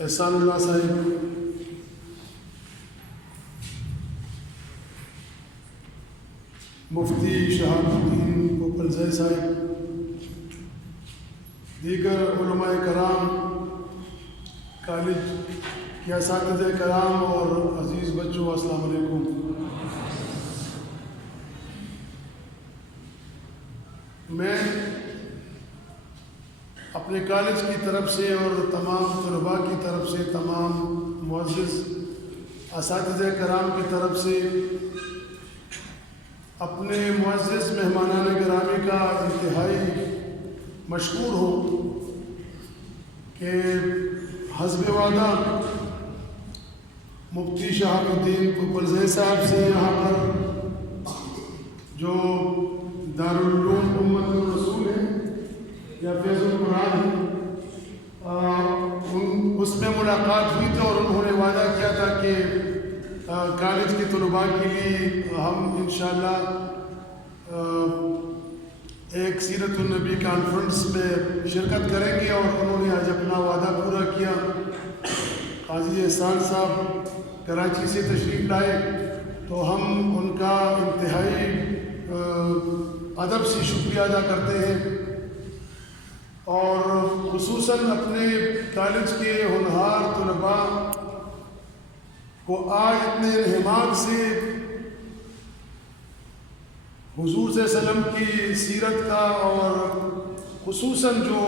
احسان اللہ صاحب، مفتی شہاب الدین پوپلزئی صاحب، دیگر علماء کرام، کالج کے اساتذہ کرام اور عزیز بچوں، السلام علیکم۔ میں اپنے کالج کی طرف سے اور تمام طلباء کی طرف سے، تمام معزز اساتذہ کرام کی طرف سے اپنے معزز مہمانان گرامی کا انتہائی مشکور ہوں کہ حسب وعدہ مفتی شہاب الدین پوپلزئی صاحب سے یہاں پر جو دارالعلوم امت الرسول ہے یا فیض القرآن ہے، اس میں ملاقات ہوئی تھی اور انہوں نے وعدہ کیا تھا کہ کالج کے طلباء کے لیے ہم انشاءاللہ ایک سیرت النبی کانفرنس میں شرکت کریں گے، اور انہوں نے آج اپنا وعدہ پورا کیا۔ قاضی احسان صاحب کراچی سے تشریف لائے تو ہم ان کا انتہائی ادب سے شکریہ ادا کرتے ہیں، اور خصوصاً اپنے کالج کے ہونہار طلباء کو آج اتنے انہماک سے حضور صلی اللہ علیہ وسلم کی سیرت کا اور خصوصاً جو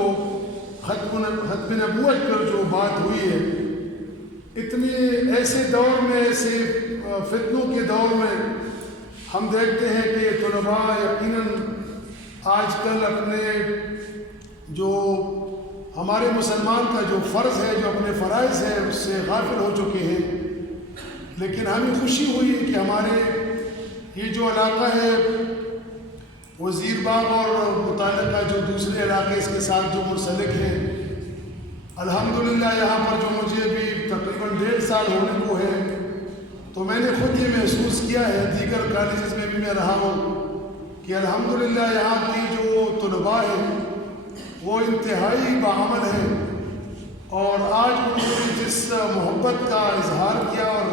ختم نبوت پر جو بات ہوئی ہے، اتنے ایسے دور میں، ایسے فتنوں کے دور میں ہم دیکھتے ہیں کہ طلباء یقیناً آج کل اپنے جو ہمارے مسلمان کا جو فرض ہے، جو اپنے فرائض ہے، اس سے غافل ہو چکے ہیں۔ لیکن ہمیں خوشی ہوئی کہ ہمارے یہ جو علاقہ ہے وزیر باغ اور متعلقہ جو دوسرے علاقے اس کے ساتھ جو منسلک ہیں، الحمدللہ یہاں پر جو مجھے بھی تقریباً 1.5 سال ہونے کو ہے، تو میں نے خود یہ محسوس کیا ہے، دیگر کالجز میں بھی میں رہا ہوں، کہ الحمدللہ یہاں کی جو طلباء ہیں وہ انتہائی باعمل ہیں، اور آج انہوں نے جس محبت کا اظہار کیا اور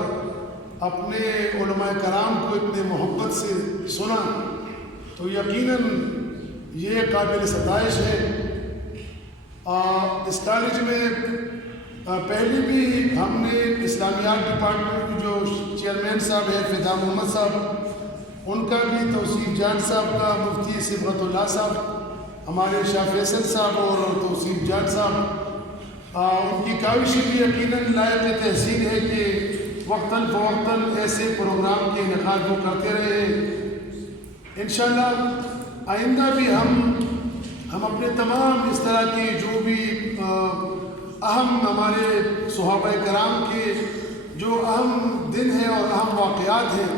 اپنے علماء کرام کو اتنے محبت سے سنا، تو یقیناً یہ قابل ستائش ہے۔ اس کالج میں پہلے بھی ہم نے اسلامیات ڈپارٹمنٹ کی جو چیئرمین صاحب ہیں فدا محمد صاحب، ان کا بھی، توصیف جان صاحب کا، مفتی صبغت اللہ صاحب، ہمارے شاہ فیصل صاحب اور توصیف جان صاحب، ان کی کاوشیں بھی یقیناً لائق تحسین ہے کہ وقتاً فوقتاً ایسے پروگرام کے انعقاد وہ کرتے رہے۔ انشاءاللہ آئندہ بھی ہم اپنے تمام اس طرح کے جو بھی اہم ہمارے صحابہ کرام کے جو اہم دن ہیں اور اہم واقعات ہیں،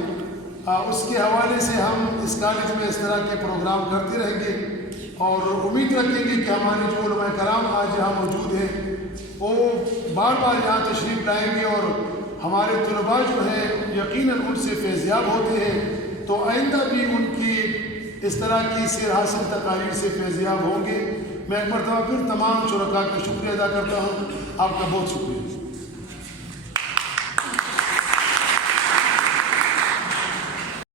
اس کے حوالے سے ہم اس کالج میں اس طرح کے پروگرام کرتے رہیں گے، اور امید رکھیں گے کہ ہمارے جو علماء کرام آج یہاں موجود ہیں وہ بار بار یہاں تشریف لائیں گے، اور ہمارے طلباء جو ہیں یقیناً ان سے فیضیاب ہوتے ہیں، تو آئندہ بھی ان کی اس طرح کی سیر حاصل تقاریر سے فیضیاب ہوں گے۔ میں ایک مرتبہ پھر تمام شرکاء کا شکریہ ادا کرتا ہوں۔ آپ کا بہت شکریہ۔